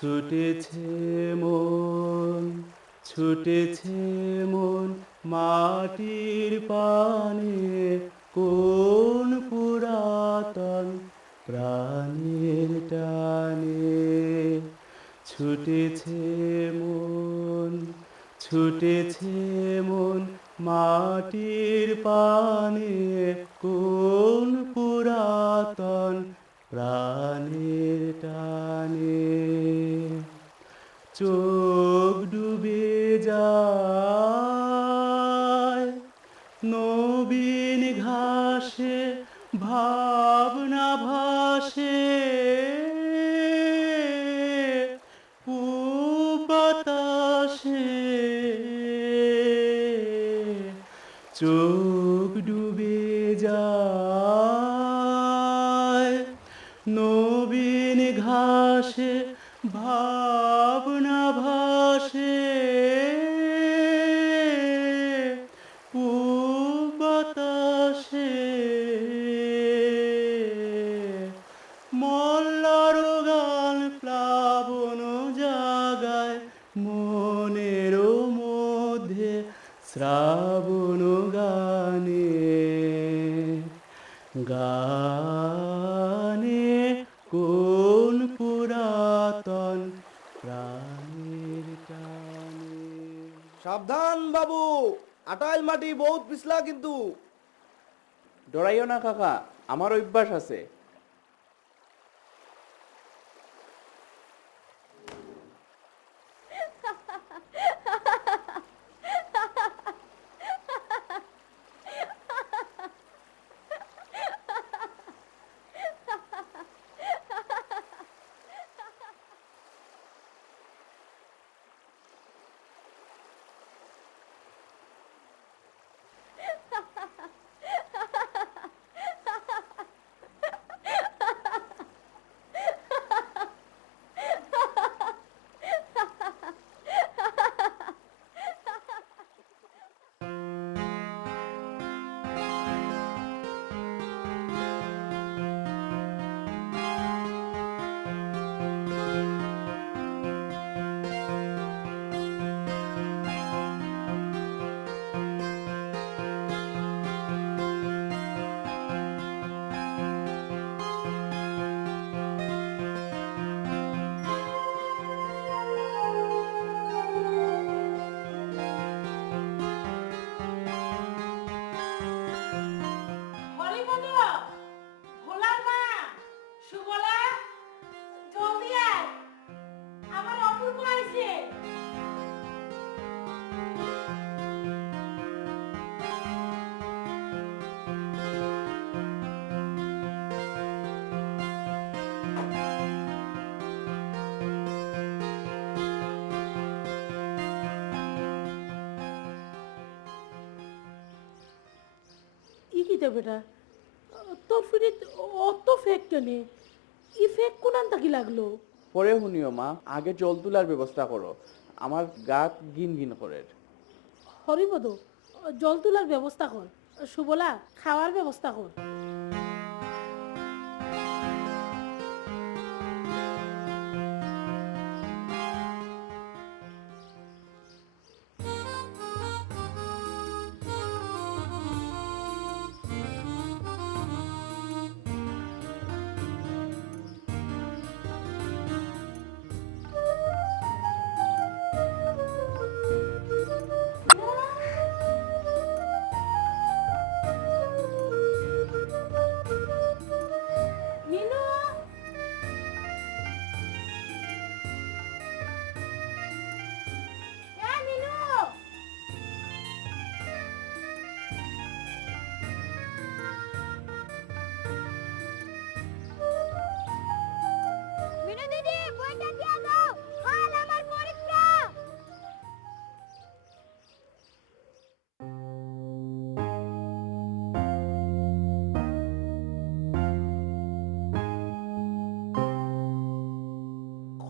ছুটেছে মন, ছুটেছে মন মাটির পানে, কোন পুরাতন প্রাণের টানে। ছুটেছে মন, ছুটেছে মন মাটির পানে, কোন পুরাতন প্রাণের টানে। চোখ ডুবে যায় নবীন ঘাসে, ভাবনা ভাসে পূব বাতাসে। চোখ ডুবে যায় নবীন ঘাসে, ভাবনা ভাসে পূব বাতাসে। মল্লার গান প্লাবন জাগায় মনের মধ্যে, শ্রাবণ গানে গানে কোন পুরাতন প্রাণের টানে। সাবধান বাবু, আটাইল মাটি বহুত পিছলা কিন্তু। ডরাইও না কাকা, আমার অভ্যাস আছে। বেটা তোর ফিরে অত ফেক কেনে? ই ফেক কোনান তাকি লাগলো? পরে শুনিও মা, আগে জল তোলার ব্যবস্থা করো, আমার গাত গিন গিন করে। হরিপদ, জল তোলার ব্যবস্থা কর। সুবলা, খাওয়ার ব্যবস্থা কর।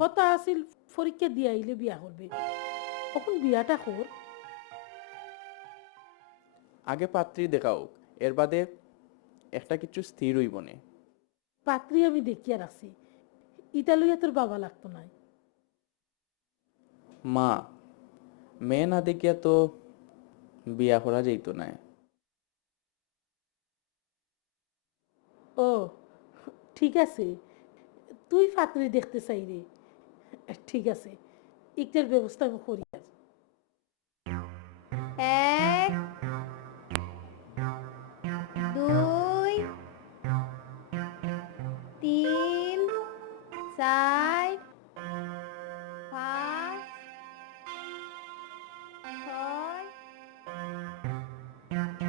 কথা আছিল পরীক্ষা দিয়ে আইলে বিয়া করবে, তখন বিয়াটা কর। আগে পাত্রী দেখাও, এর বাদে একটা কিছু স্থির হইব নে। পাত্রী আমি দেখিয়া রাখছি, ইটা লইয়া তোর বাবা লাগতো নাই। মা, মেয়ে না দেখিয়া তো বিয়া করা যাইত না। ও ঠিক আছে, তুই ফাতরি দেখতে চাই রে, ঠিক আছে, ইকটার ব্যবস্থা আমি করি আর। এক, দুই, তিন, চার, পাঁচ, ছয়,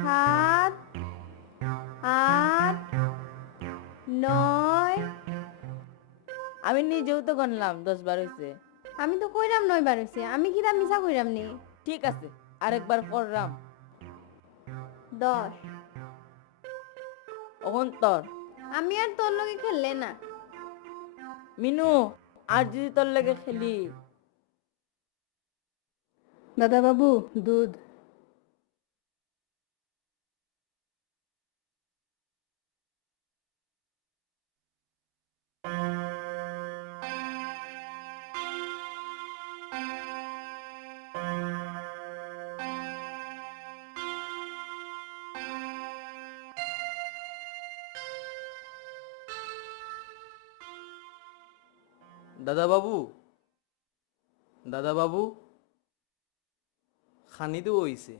সাত, আট, নয়। আমি নিজেও তো গণলাম 10 বার হয়েছে। আমি তো কইরাম 9 বার হইছে, আমি কি তা মিছা কইরাম নি? ঠিক আছে, আরেকবার করলাম। 10। ওহন তোর। আমি আর তোর লগে খেললে না। মিনু, আর যদি তোর লেগে খেলি। দাদা বাবু, দুধ। দাদা বাবু, দাদা বাবু, খানি তো হইছে।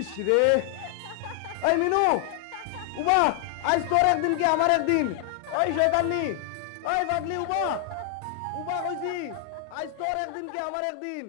ইস রে, এই মিনু, উবা, আজ তোর একদিন কি আমার একদিন? ওই শয়তানি, ওই পাগলি উবা, উবা কইছি, আজ তোর একদিন কি আমার একদিন?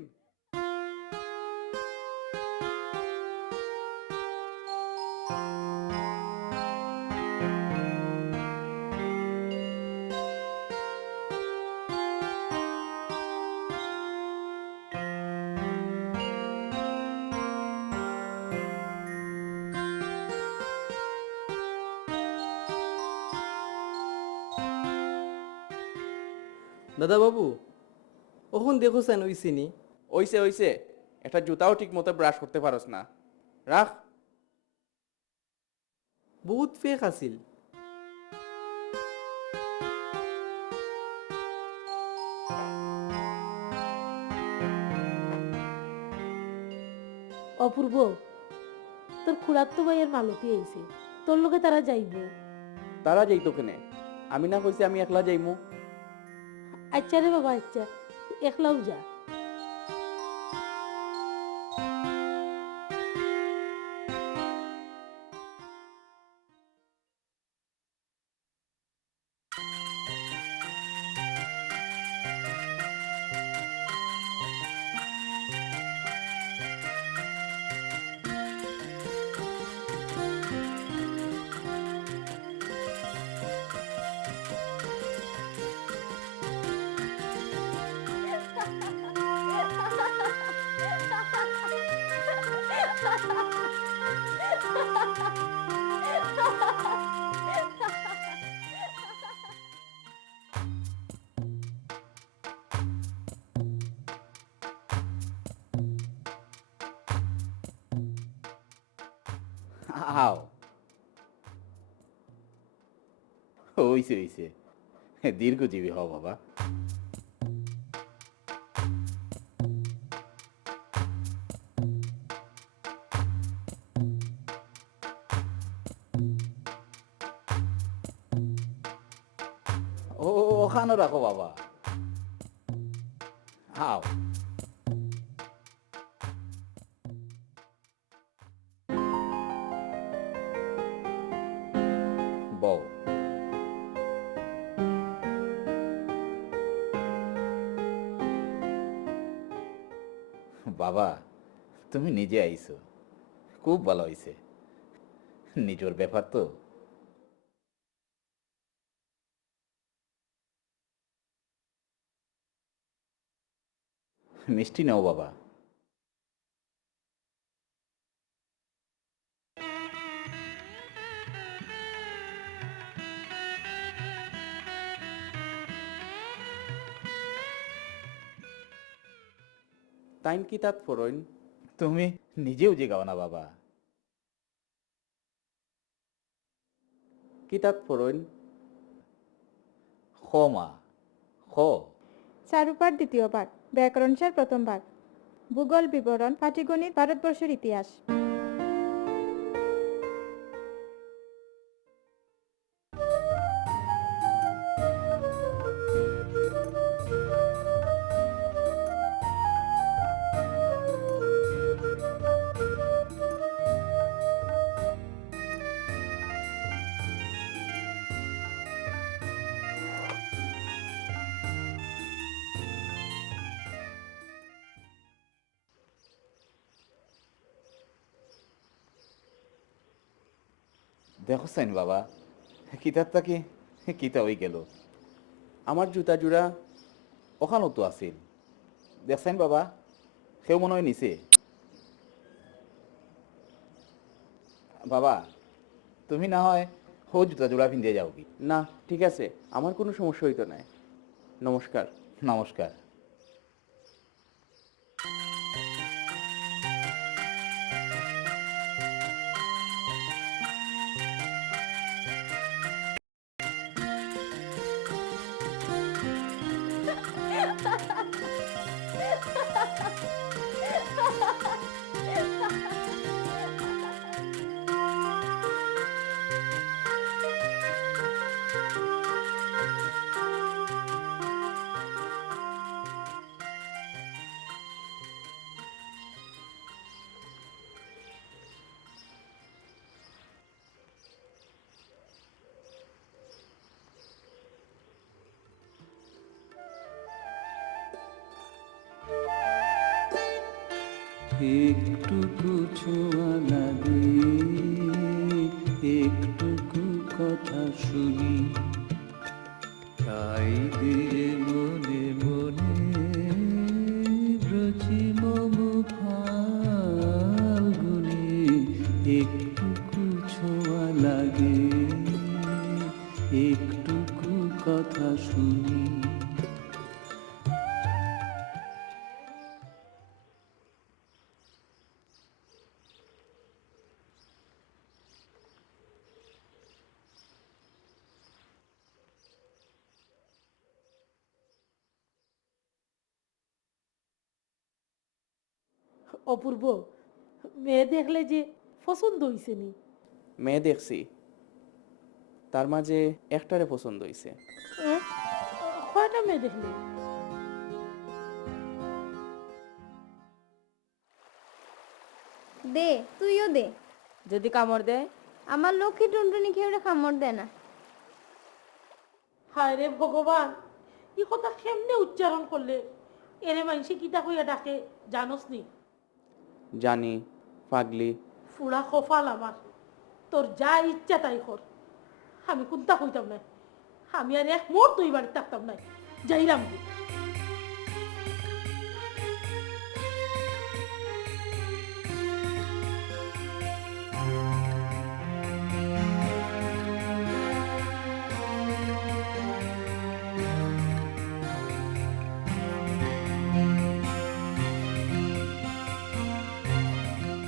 দাদা বাবু, ওখন দেখো সেন ওইছিনি। ওইছে ওইছে, একটা জুতাও ঠিক মতো ব্রাশ করতে পারস না। রাখ। বহুত ফেক আছিল। অপূর্ব, তোর খুড়াত্তো ভাইয়ের মালতি আইছে, তোর লগে তারা যাইব। তারা যাইতো কেনে? আমি না কইছি আমি একলা যাইমু। আচ্ছা রে বাবা, আচ্ছা, একলাও যা। আও হইছে হইছে, দীর্ঘজীবী হও বাবা। ও ওখানে রাখো বাবা। আও বউ, বাবা তুমি নিজে আইছো, খুব ভালো হয়েছে। নিজের ব্যাপার তো মিষ্টি নাও বাবা। তাইন কিতাব ফরইন। তুমি নিজেও জিগাও না বাবা। কিতাব ফরইন। খ মা, খ। চারুপাঠ দ্বিতীয় ভাগ, ব্যাকরণ সার প্রথম ভাগ, ভূগোল বিবরণ, পাটিগণিত, ভারতবর্ষের ইতিহাস। দেখো সাইন বাবা, কিতাবটা কি কিতা হয়ে গেল। আমার জুতা জোড়া ওখানেও তো আছিল। দেখছেন বাবা, সেও মনে হয় নিছে। বাবা, তুমি না হয় হো জুতা জোড়া পিন্ধে যাও কি। না, ঠিক আছে, আমার কোনো সমস্যা হইতো নাই। নমস্কার। নমস্কার। একটুকু ছোঁয়া লাগে, একটুকু কথা শুনি, তাই দিয়ে মনে মনে রচি মম ফাল্গুনি। একটুকু ছোঁয়া লাগে, একটুকু কথা শুনি। অপূর্ব, মেয়ে দেখলে যে পছন্দ হইছে নি? মেয়ে দেখছি, তার মাঝে একটারে পছন্দ হইছে। হ্যাঁ? কয়টা মেয়ে দেখলে? দে, তুইও দে। যদি কামড় দেয়? আমার লক্ষ্মী টুনটুনি খেয়ে কামড় দেয় না। হায় রে ভগবান, ই কথা কেমনে উচ্চারণ করলে? এরে মাইসে কিতা কইয়া ডাকে জানোস নি? জানি, পাগলি। ফুড়া কপাল আমার, তোর যা ইচ্ছা তাই কর, আমি কোনটা কইতাম না। আমি আর এক মুহূর্ত এই বাড়িতে থাকতাম না, যাইরাম কি।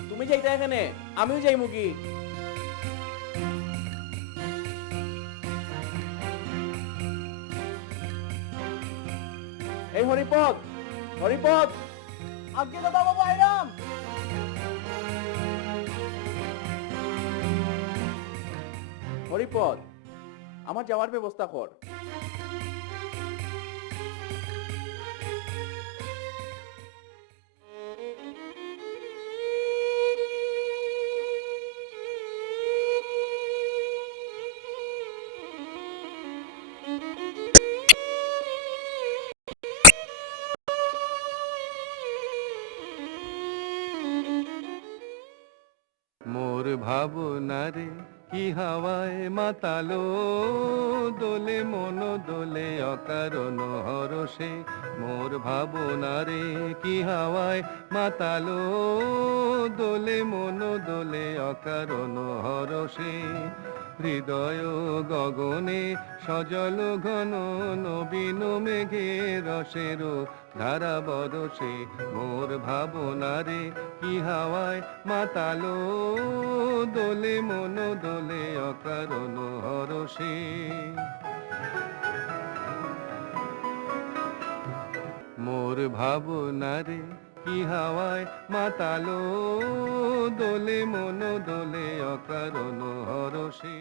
তুমি যাইতা এখানে, আমিও যাই মুগি। এই হরিপদ, হরিপদ, আজকে দাদা বাবু আইরাম। হরিপদ, আমার যাওয়ার ব্যবস্থা কর। মোর ভাবনারে কি হাওয়ায় মাতালো দোলে মন দোলে অকারণ হরষে মোর ভাবনারে কি হাওয়ায় মাতালো দোলে মন দোলে অকারণ হরষে হৃদয় গগনে সজল ঘন নবীন মেঘে রসের ধারা বরসে মোর ভাবনারে কি হাওয়ায় মাতালো দোলে মন দোলে অকারণ হরষে মোর ভাবনারে কি হাওয়ায় মাতালো দোলে মন দোলে অকারণ হরষে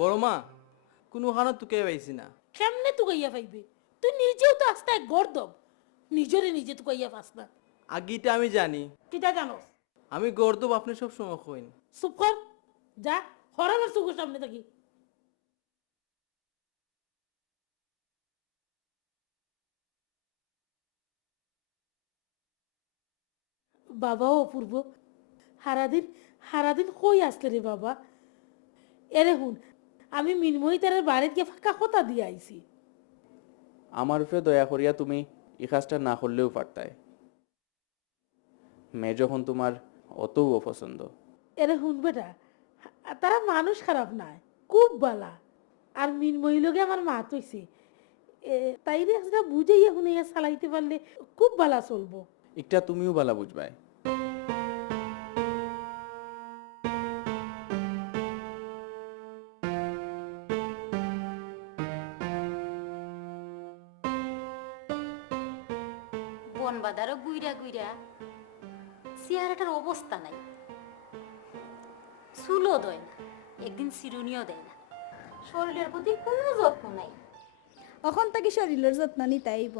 বড় মা কোনো খানা তুকে পাইছি না। কেমনে তুকাইয়া পাইবে? তুই নিজেও তো আস্তায় গর্দব, নিজরে নিজে তুকাইয়া পাস না। আগিটা আমি জানি, কিটা জানোস? আমি গর্দব আপনি সব সময় কইন। চুপ কর, যা হরানোর চোখের সামনে থাকি। বাবাও অপূর্ব, হারাদিন হারাদিন কই আসলে রে বাবা? এরে হুন, আমি মিনময়ী তার বাড়িতে গিয়ে ফাঁকা কথা দিয়ে আইছি। আমার উপরে দয়া করিয়া তুমি এই কাজটা না করলেও পারতায়। মেয়ে যখন তোমার অতও অপছন্দ। এরে হুন বেটা, তারা মানুষ খারাপ নাই, খুব বালা। আর মিনময়ী লোকে আমার মা তৈছে, তাই রে একটা বুঝাইয়া শুনাইয়া চালাইতে পারলে খুব বালা চলবো। একটা তুমিও বালা বুঝবাই। বন বাঁধারও গুইরা গুইরা চেহারাটার অবস্থা নাই, চুলও দেয় না, একদিন চিরুনিও দেয় না, শরীরের প্রতি কোনো যত্ন নাই। এখন তাকে শরীরের যত্ন নিতে আইব।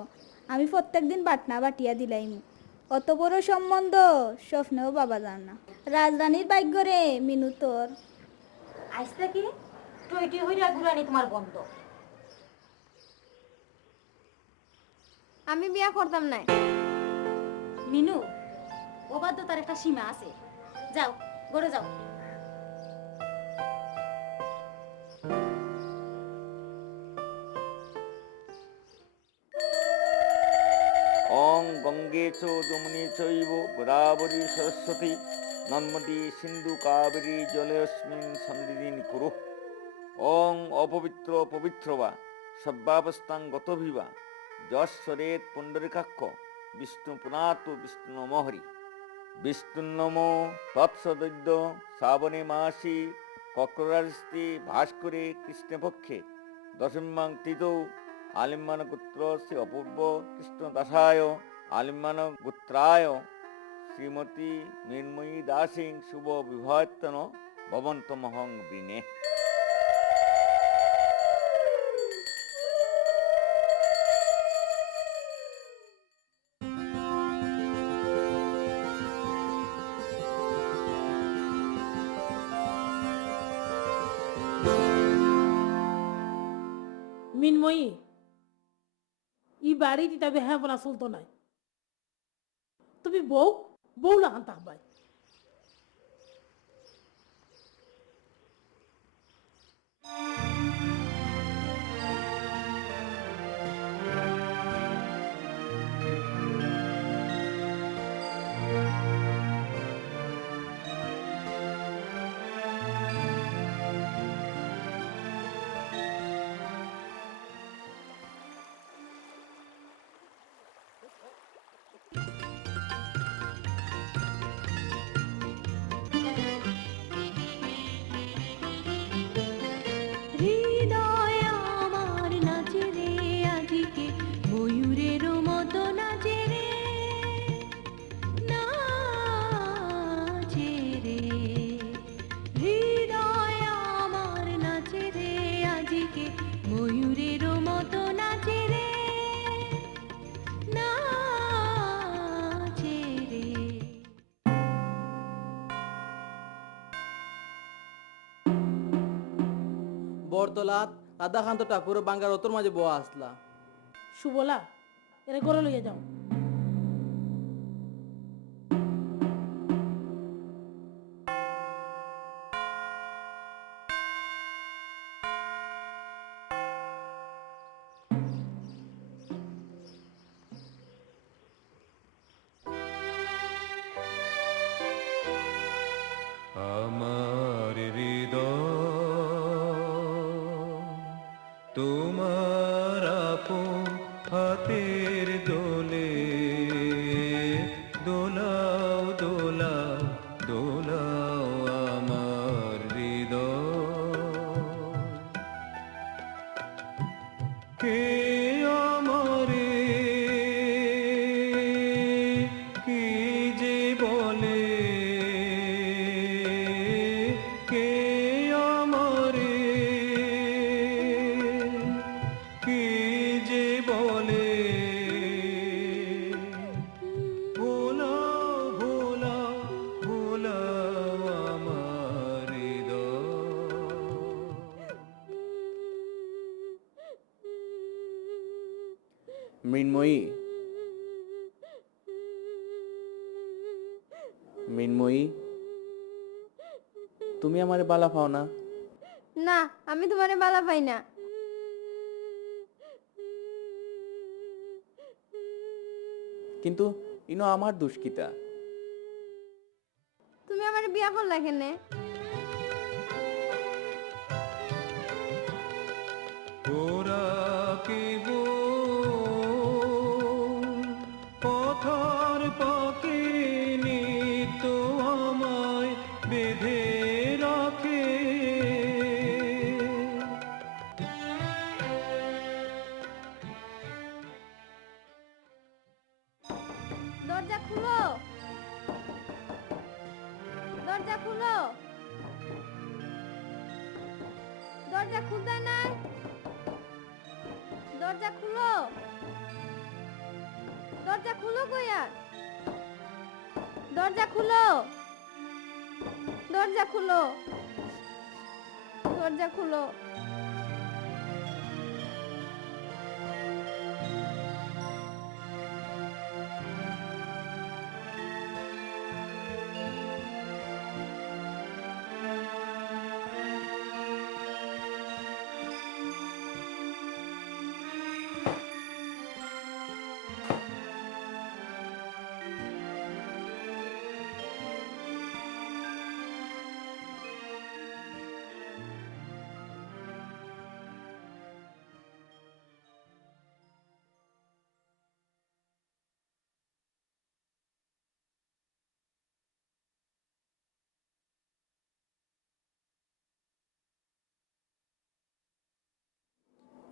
আমি প্রত্যেক দিন বাটনা বাটিয়া দিলাইমু। অত বড় সম্বন্ধ স্বপ্নেও বাবা জান না। রাজরানীর ভাগ্য রে মিনু তোর। আজ থেকে টইটি হইরা ঘুরানি তোমার বন্ধ। আমি বিয়া করতাম না। মিনু, অবাধ্যতার একটা সীমা আছে। যাও, গড়ে যাও। ওং গঙ্গে চ যমুনে চৈব গোদাবরী সরস্বতী নর্মদী সিন্ধু কাবেরী জলেস্মিন সন্নিধিন কুরু। ওং অপবিত্র পবিত্র বা সর্বাবস্থাং গতভিবা যশ্বরেত পুণ্ডরিকাক্ষ বিষ্ণু পুনাত বিষ্ণু নমহরি। বিষ্ণু নম তৎসদৈদ্য শ্রাবণে মাসি কক্রাস্তি ভাস্করে কৃষ্ণপক্ষে দশম্যাং তিথৌ আলিম্মান গোত্র শ্রী অপূর্ব কৃষ্ণ দাসায় আলিম্মান গোত্রায় শ্রীমতী মৃন্ময়ী দাসিং শুভ বিবাহতন ভবন্তমহং বিনে। মিনময়ী, ই বাড়িতে তবে হ্যাঁ বলা চলতো নাই। তুমি বউ বউ লাগান থাকবাই। বরতলাত রাধাকান্ত ঠাকুর বাঙ্গার অতর মাঝে বয়া আসলা। সুবলা এরা ঘরে লইয়া যাও। আমার হৃদয় তোমার আপন হাতের দোলে দোলাও দোলাও দোলাও আমার হৃদয়। কে আমারে কি যে বলে, কে আমারে কি যে বলে, ভোলাও ভোলাও ভোলাও আমার হৃদয়। মৃন্ময়ী, মৃন্ময়ী, তুমি আমারে বালা পাও না? না, আমি তোমারে বালা পাই না। কিন্তু ইনো আমার দুষ্কিতা। তুমি আমার বিয়া করলা কেনে? ওরা কেব পথর পাকে নিত আমায় বেঁধে রাখে। দরজা খুলো, দরজা খুলো, দরজা খুলতে নাই, দরজা খুলো, দরজা খুলো কইয়া, দরজা খুলো, দরজা খুলো, দরজা খুলো।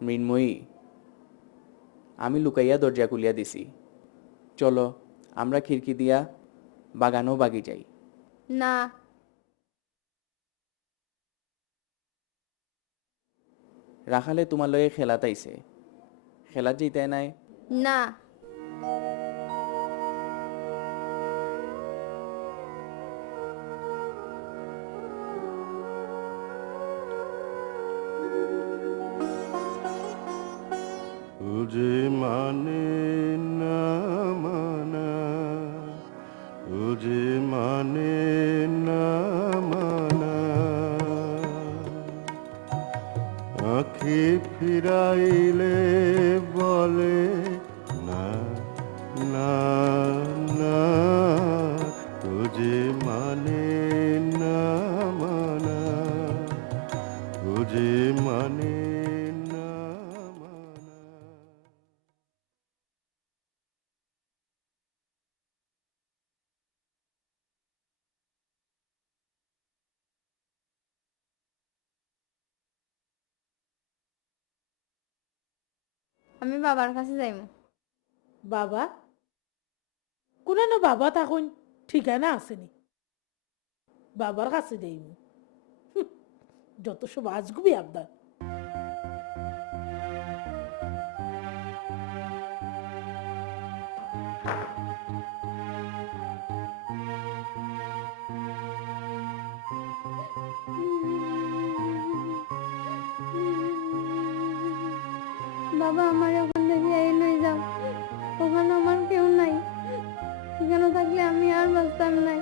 মৃন্ময়ী, আমি লুকাইয়া দরজা খুলিয়া দিছি। চলো আমরা খিড়কি দিয়া বাগানও বাগি যাই। না, রাখালে তোমার লগে খেলাত আইছে, খেলাত যেতে নাই? না, যে মানে না মানা, ও যে মানে না মানা, আঁখি ফিরাইলে বলে না না না, ও যে মানে না মানা, ও যে মানে না মানা। আমি বাবার কাছে যাইমু। বাবা কোন বাবা তখন ঠিকানা আসেনি, বাবার কাছে দেইনি। যত সব আজগুবি আবদার। বাবা আমার ওখান থেকে এই লই যাও, ওখানে আমার কেউ নাই, এখানে থাকলে আমি আর বাঁচতাম নাই।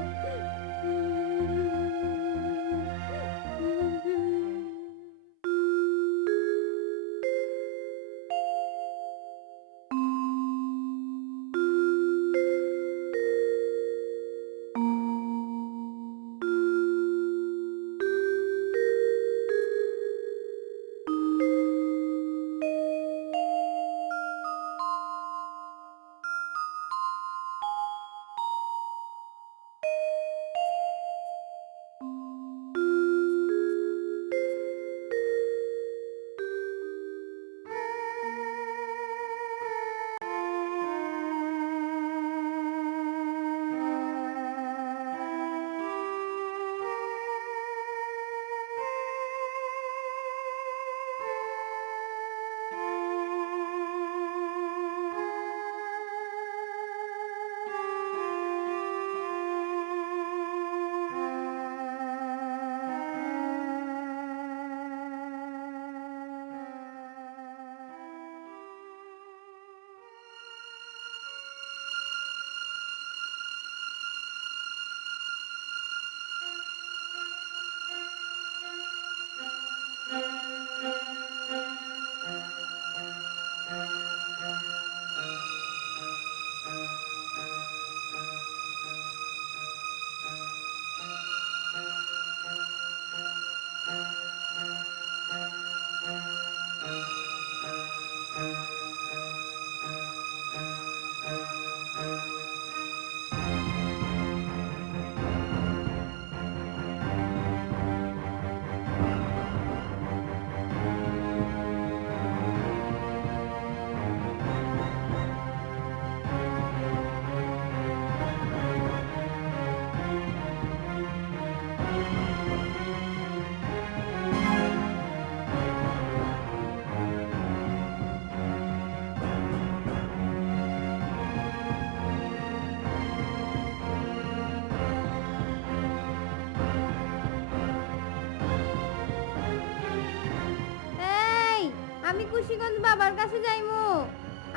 আমি কুশিগঞ্জ বাবার কাছে যাইমু,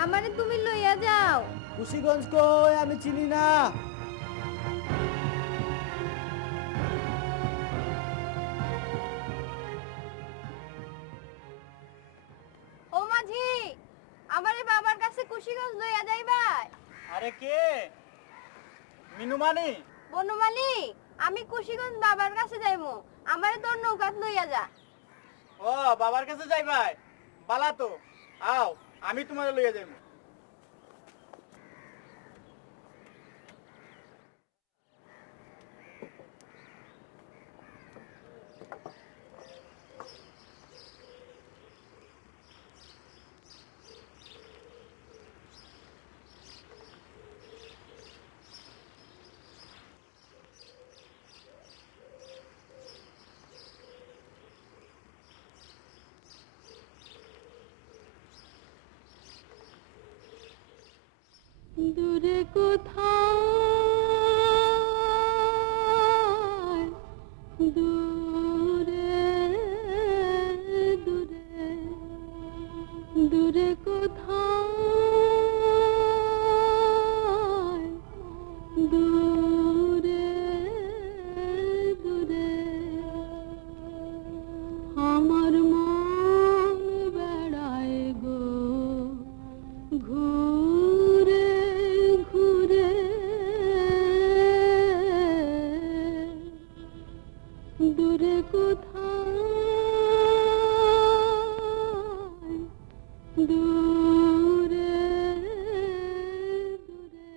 আমারে তুমি লইয়া যাও। কুশিগঞ্জ কই? আমি চিনি না। ও মাঝি, আমারে বাবার কাছে কুশিগঞ্জ লইয়া যাইবা? আরে কে? মিনুমানি? বনমালি, আমি কুশিগঞ্জ বাবার কাছে যাইমু, আমারে তোর নৌকাত লইয়া যা। ও বাবার কাছে যাইবাই? বালা তো, আও আমি তোমার লইয়া যাইব। দূরে কোথাও, দূরে দূরে, দূরে কোথাও, দূরে দূরে আমার মন বেড়ায় গো ঘুরে ঘুরে, দূরে কোথায়, দূরে দূরে।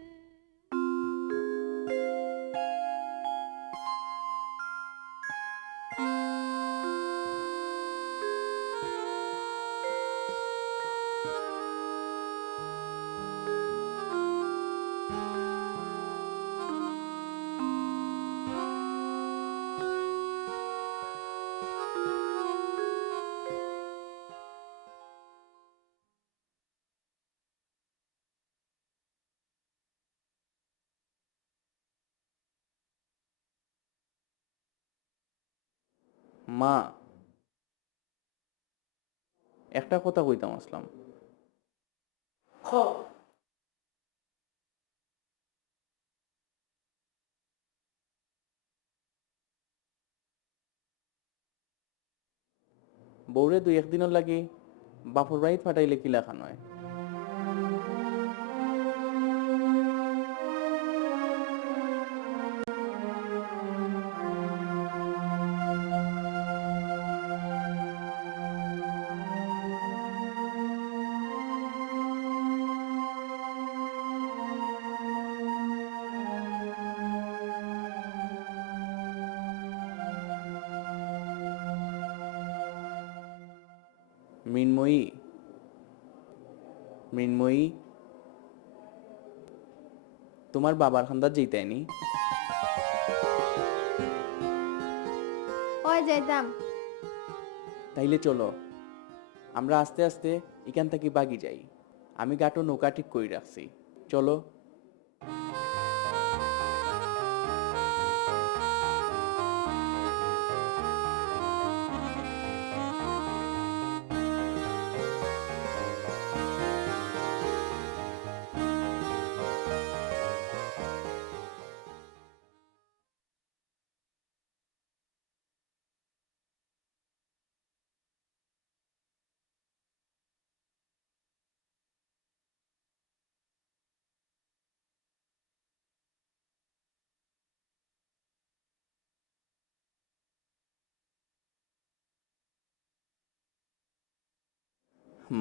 মা, একটা কথা কইতাম আসলাম। বউরে দুই একদিনের লাগি বাপর বাড়িত ফাটাইলে কি লেখা নয়। মৃন্ময়ী, মৃন্ময়ী, তোমার বাবার খান্দার যেতেনি? ওই যাইতাম। তাইলে চলো আমরা আস্তে আস্তে এখান থেকে বাগি যাই। আমি গাটো নৌকা ঠিক করে রাখছি, চলো।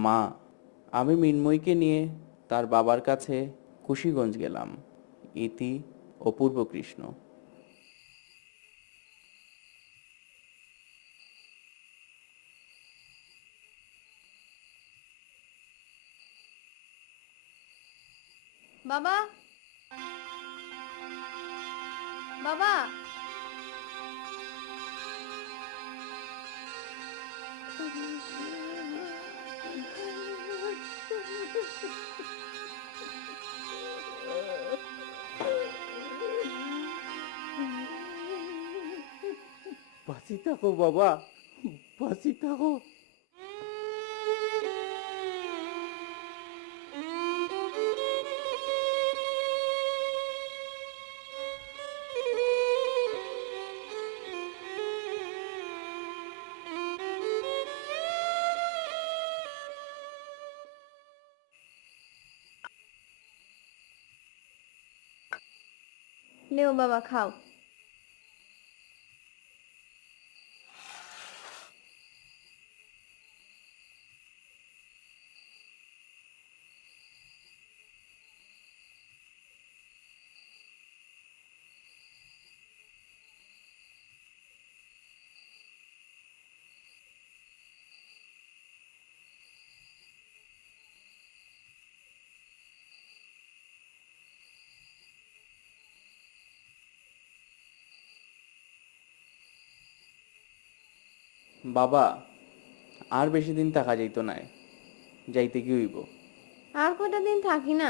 মা, আমি মৃন্ময়ীকে নিয়ে তার বাবার কাছে কুশিগঞ্জ গেলাম। ইতি অপূর্ব কৃষ্ণ। বাবা, বাবা, বাঁচি থাকো বাবা, বাঁচি থাকো। নেও বাবা খাও। বাবা, আর বেশি দিন থাকা যাইত নাই, যাইতে কি হইব? আর কটা দিন থাকি না।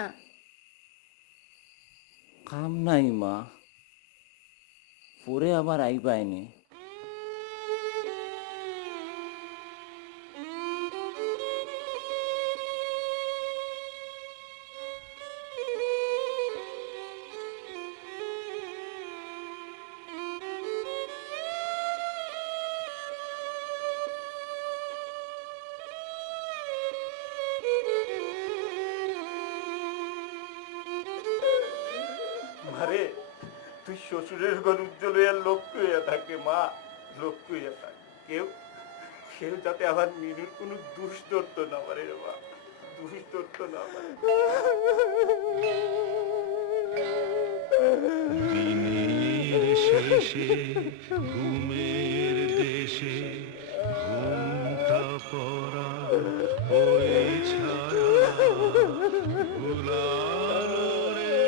কাম নাই মা, পরে আবার আইবাইনি। মারে, তুই শ্বশুরের ঘর উজ্জ্বল হইয়া লক্ষ্য হইয়া থাকে মা, লক্ষ্য হইয়া থাকে। কেউ কেউ যাতে আমার মিনুর কোনো দুষ ধরতো না পারে রে মা, দুষ ধরতো না পারে। দিনের শেষে ঘুমের দেশে ঘুমটা পড়া ওই ছায়া ভুলালো রে,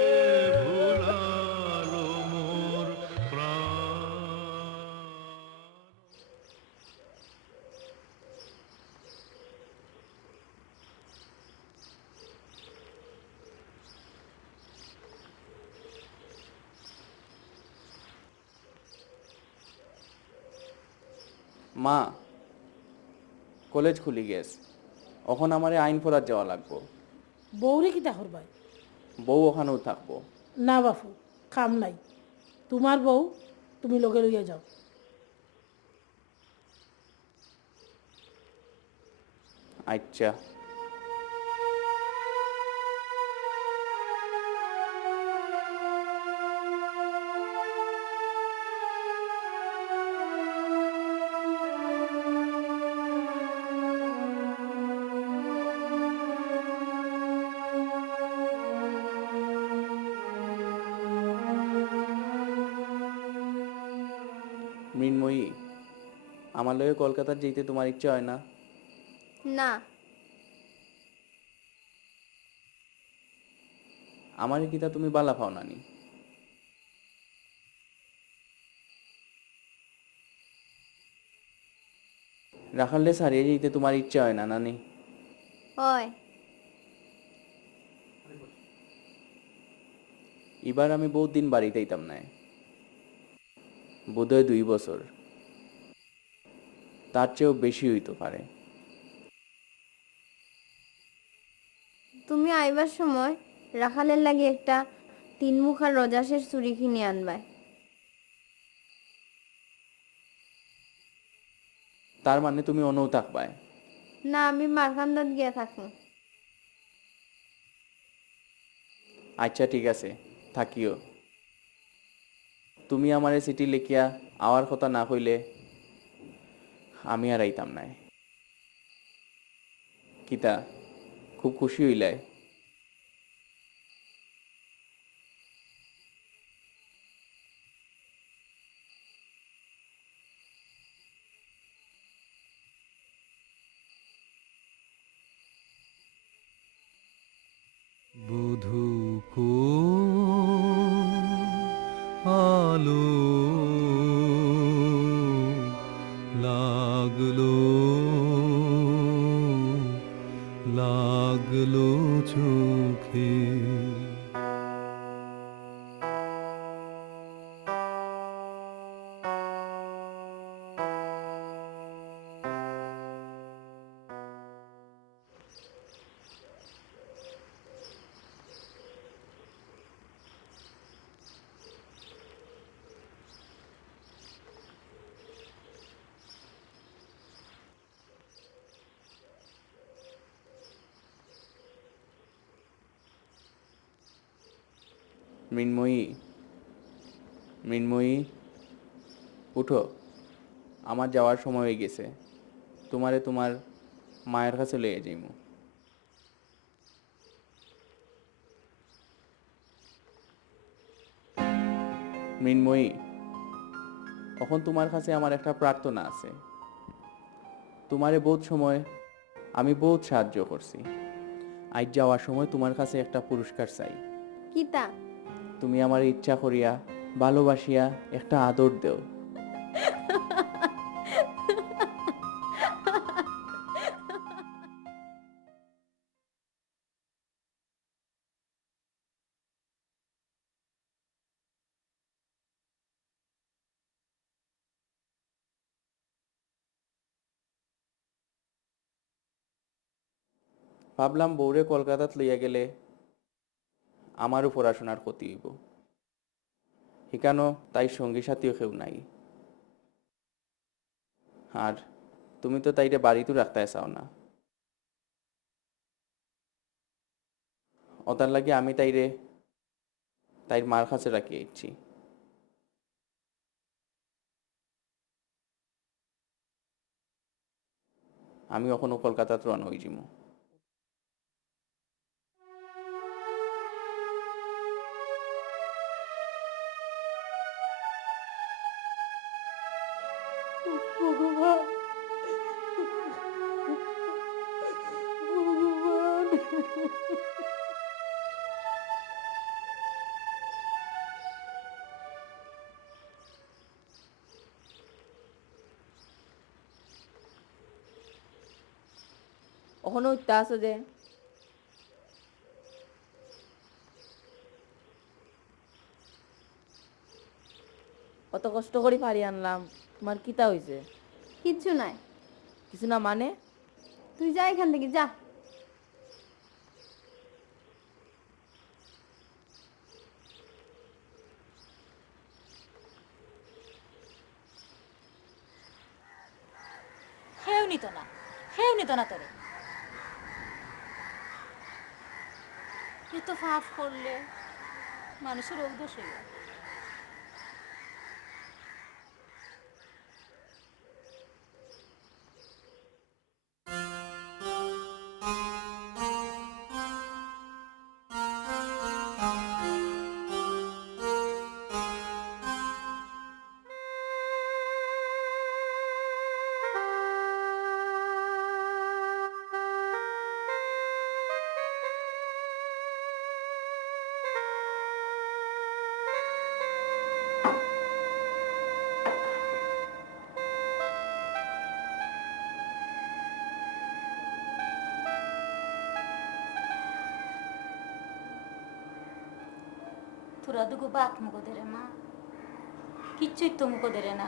ভুলালো মোর প্রাণ। মা, কলেজ খুলি গেছে, এখন আমারে আইন পড়ার যাওয়া লাগবো। বউরে কিতা করবাই? বউ ওখানেও থাকবো। না বাপু, কাম নাই। তোমার বউ তুমি লগে লইয়া যাও। আচ্ছা। মৃন্ময়ী, আমার লগে কলকাতার যেতে তোমার ইচ্ছা হয় না? না। আমারে কিতা তুমি বালা পাও নানি? রাখালে সারিয়ে যেতে তোমার ইচ্ছা হয় না নানি? হয়। এবার আমি বহুত দিন বাড়িতে আইতাম না, বোধহয় 2 বছর, তার চেয়েও বেশি হইতে পারে। তুমি আইবার সময় রাখালের লাগে একটা 3 মুখার রজাসের চুরি কিনে আনবাই। তার মানে তুমি অনও থাকবায়? না, আমি মারখান্দাত গিয়া থাকবো। আচ্ছা ঠিক আছে, থাকিও। তুমি আমারে চিঠি লিখিয়া আওয়ার কথা না কইলে আমি আর আইতাম নাই। কিতা খুব খুশি হইলাই? বধূ আলো লাগলো লাগলো চোখে। মৃন্ময়ী, মৃন্ময়ী, উঠো, আমার যাওয়ার সময় হয়ে গেছে। তোমারে তোমার মায়ের কাছে লইয়া যাইমু। মৃন্ময়ী, এখন তোমার কাছে আমার একটা প্রার্থনা আছে। তোমারে বহুত সময় আমি বহুত সাহায্য করছি, আজ যাওয়ার সময় তোমার কাছে একটা পুরস্কার চাই। কিতা? তুমি আমার ইচ্ছা করিয়া ভালোবাসিয়া একটা আদর দেও। ভাবলাম বউরে কলকাতাত লইয়া গেলে আমারও পড়াশোনার ক্ষতি হইব, হিকানো তাই সঙ্গী সাথীও কেউ নাই। আর তুমি তো তাইরে বাড়িতেও রাখতে চাও না, ওটার লাগে আমি তাইর মার কাছে রাখিয়ে ইচ্ছি। আমি এখনো কলকাতাত রওনা হয়ে যাবো। ভগবান, ভগবান। ওখানে উঠতে আসো যে, অত কষ্ট করে পারি আনলাম, তোমার কিতা হয়েছে? কিচ্ছু নাই। কিছু না মানে? তুই যা এখান থেকে, যা। হেউ নিত না তোরে এত ফাফ করলে মানুষের অভ্যাস হয়ে যায়। তোরা দুগো বাপ মুখো দেরে মা, কিচ্ছুই তো মুখো দেরে না।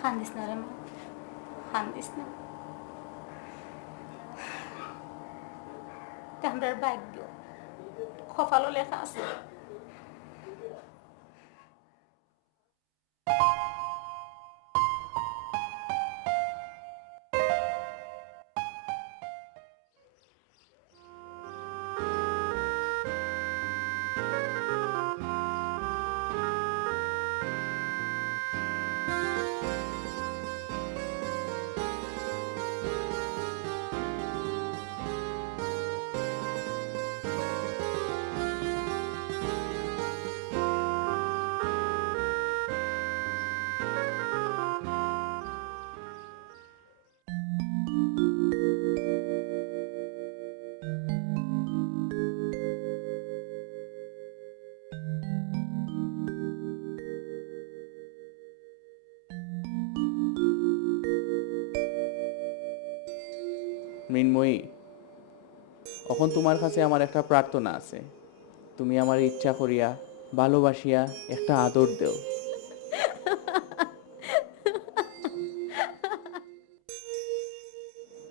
কান্দিস না রে মা, কান্দিস না। আমরার ভাগ্য কপালও লেখা আছে। মৃন্ময়ী, এখন তোমার কাছে আমার একটা প্রার্থনা আছে। তুমি আমার ইচ্ছা করিয়া ভালোবাসিয়া একটা আদর দেও।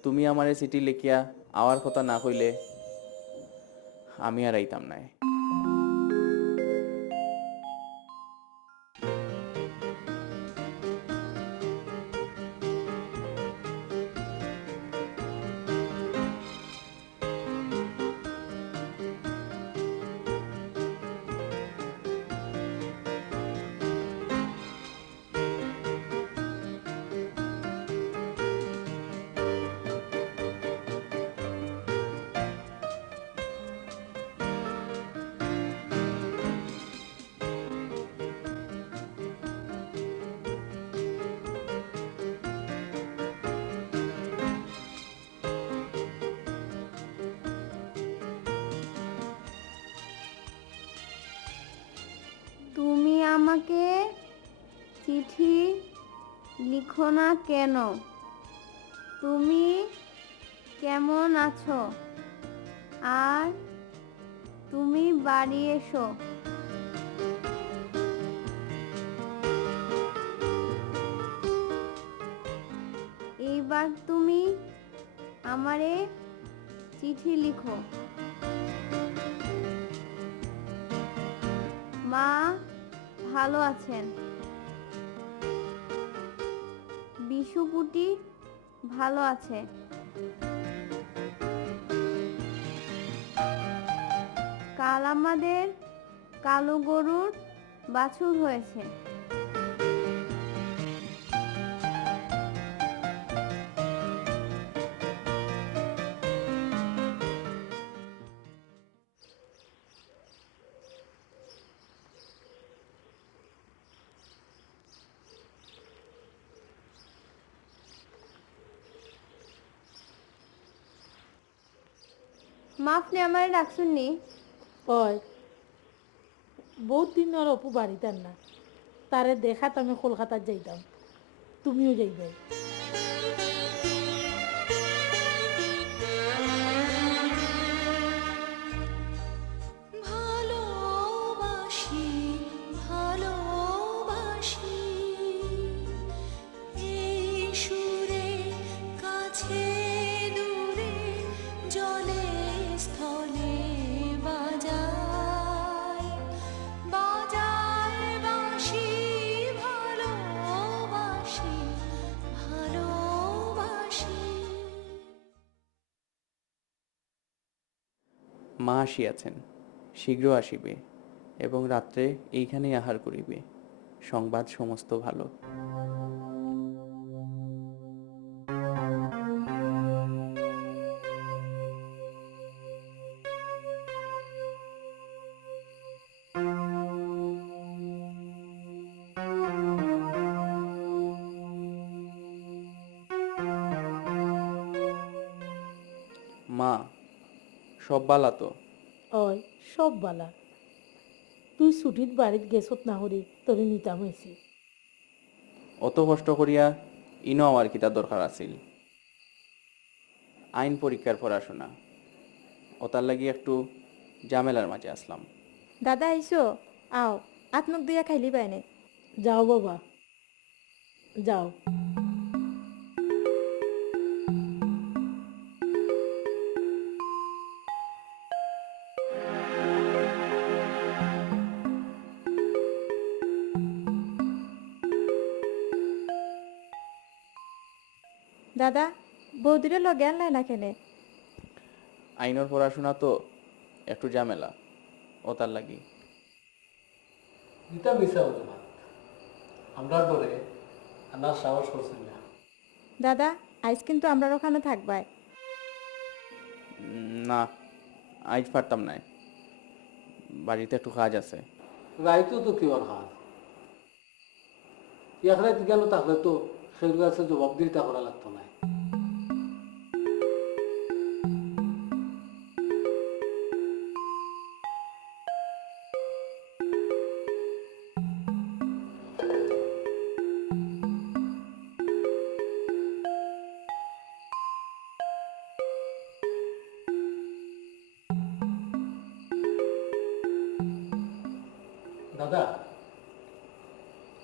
তুমি আমারে চিঠি লিখিয়া আওয়ার কথা না কইলে আমি আর আইতাম নাই। তুমি আমাকে চিঠি লিখো না কেন? তুমি কেমন আছো? আর তুমি বাড়ি এসো। এইবার তুমি আমারে চিঠি লিখো। মা ভালো আছেন? বিশুপুটি ভালো আছে? কাল আমাদের কালো গরুর বাছুর হয়েছে। মা আপনি আমার ডাকছুননি? ওই বহুত দিন আর অপু বাড়িতেন না, তারে দেখাত আমি কলকাতার যাইতাম, তুমিও যাইবে। মা আসিয়াছেন, শীঘ্র আসিবে, এবং রাত্রে এইখানেই আহার করিবে। সংবাদ সমস্ত ভালো। মা, সব বালা তো? ওই সব বালা। তুই ছুটির বাড়িত গেছত না হরি তোরে নিতাম হয়েছি। অত কষ্ট করিয়া ইনো আমার কিতা দরকার আছিল? আইন পরীক্ষার পড়াশোনা, ওতার লাগি একটু ঝামেলার মাঝে আসলাম। দাদা আইসো, আও আত্মক দিয়া খাইলি বাইনে। যাও বাবা, যাও। দাদা বৌদিরে লগে আনলাই না কেনে? আইনের পড়াশোনা তো একটু ঝামেলা, ওতার লাগি। এটা মিশা অজুহাত, আমরা ডরে আনার সাহস করছেন না। দাদা আইস কিন্তু আমরা ওখানে থাকবাই। না, আজ পারতাম না, বাড়িতে একটু কাজ আছে। রাইতো তো কি ওর হাত ইয়াখানে গেল, তাহলে তো সেগুলো কাছে জবাবদিহিতা করা লাগতো না। দাদা,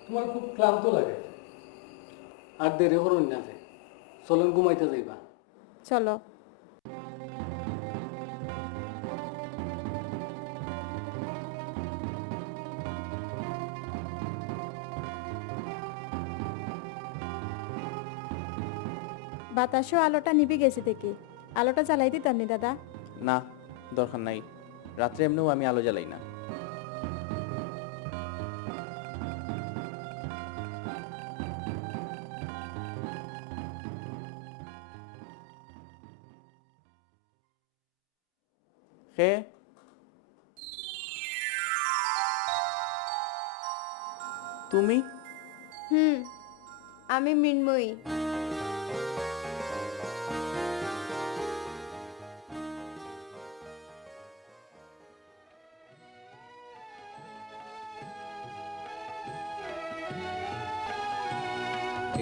তোমার খুব ক্লান্ত লাগে, আর দেরি করুন না যে, চলেন ঘুমাইতে যাইবা। চলো। বাতাসও আলোটা নিভে গেছে দেখি, আলোটা জ্বালাই দিতাম নি দাদা? না, দরকার নাই, রাত্রে এমনিও আমি আলো জ্বালাই না। কে? তুমি? আমি মৃন্ময়ী।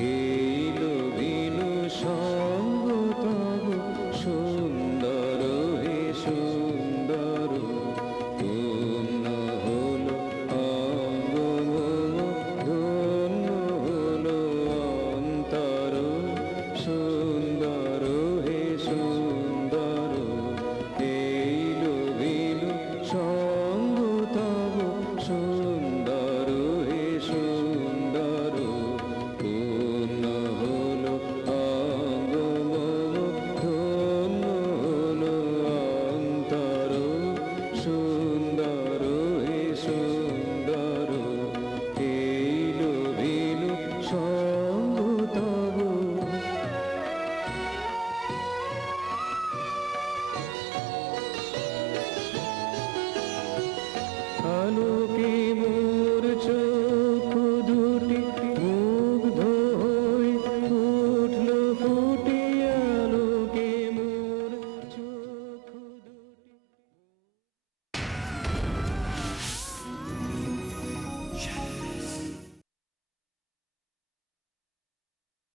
এই